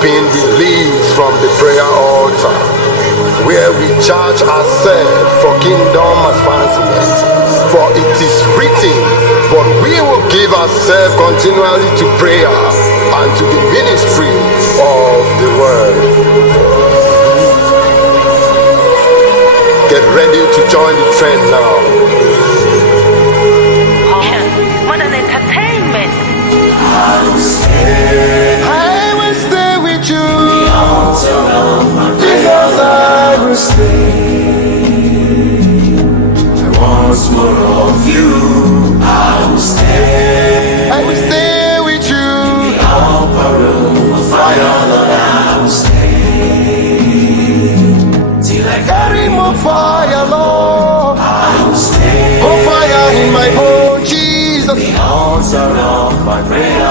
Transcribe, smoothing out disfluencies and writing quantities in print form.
been released from the prayer altar, where we charge ourselves for kingdom advancement. For it is written, but we will give ourselves continually to prayer and to the ministry of the word. Get ready to join the trend now. Modern entertainment. I will stay with you. Jesus, I will stay. I want more of you. I will stay. I will stay with you. The upper room of fire, Lord, I will stay. Till I carry more fire, Lord. I will stay. More fire in my bones, Jesus. The altar of my prayer.